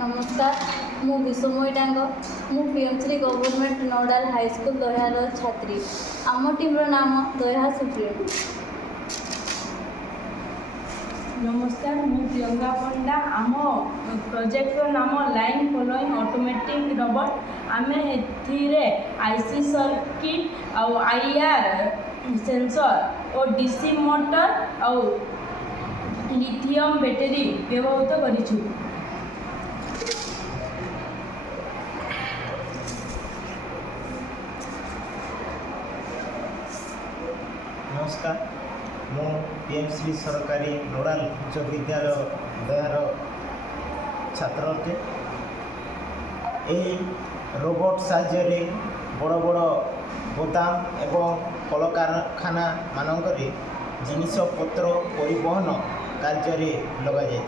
नमस्कार मु विश्वमयी डांग मु पीएमसी गवर्नमेंट नोडाल हाईस्कूल दह्यार छात्री। आम टीम्र नाम दह्या सुप्रीम। नमस्कार मु प्रियंका पंडा। आम प्रोजेक्टर नाम लाइन फॉलोइंग ऑटोमेटिक रोबोट। आम एथिरे आईसी सर्किट और आईआर सेंसर और डीसी मोटर और लिथियम बैटरी व्यवहृत करिछु। नमस्कार मु पीएमसी सरकारी नोडाल उच्च विद्यालय दह्यार छात्र अटे। रोबोट साहाय्य बड़ बड़ गोदाम एवं कलकारखाना मानक जिनिष पत्र परिवहन कार्य लग जाए।